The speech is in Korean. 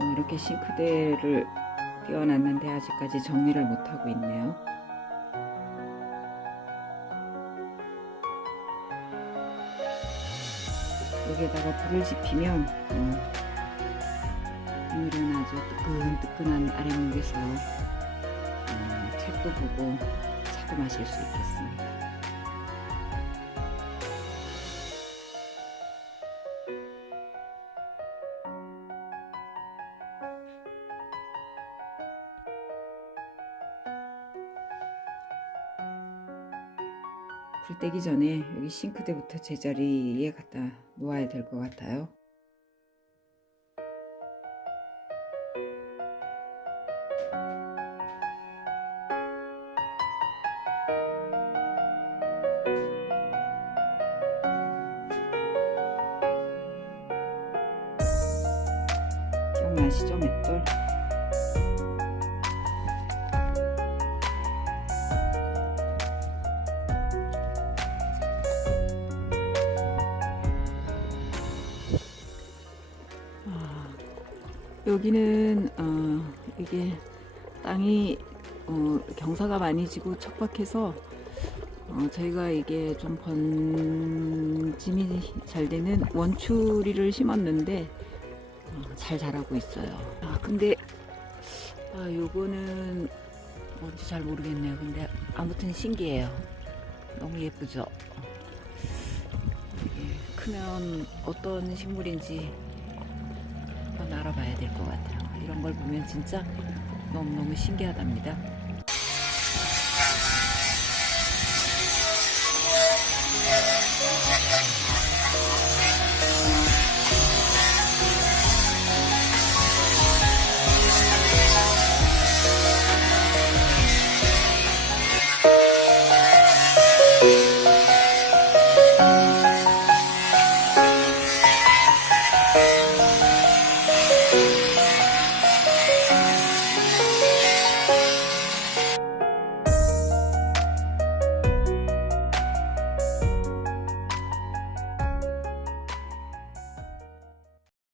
이렇게 싱크대를 띄워놨는데 아직까지 정리를 못하고 있네요. 여기에다가 불을 지피면 오늘은 아주 뜨끈뜨끈한 아랫목에서 책도 보고 차도 마실 수 있겠습니다. 불 떼기 전에 여기 싱크대부터 제자리에 갖다 놓아야 될 것 같아요. 기억나시죠, 맷돌? 여기는 이게 땅이 경사가 많이 지고 척박해서 저희가 이게 좀 번짐이 잘 되는 원추리를 심었는데 잘 자라고 있어요. 근데 요거는 뭔지 잘 모르겠네요. 근데 아무튼 신기해요. 너무 예쁘죠? 이게 크면 어떤 식물인지 한번 알아봐야 될 것 같아요. 이런 걸 보면 진짜 너무너무 신기하답니다.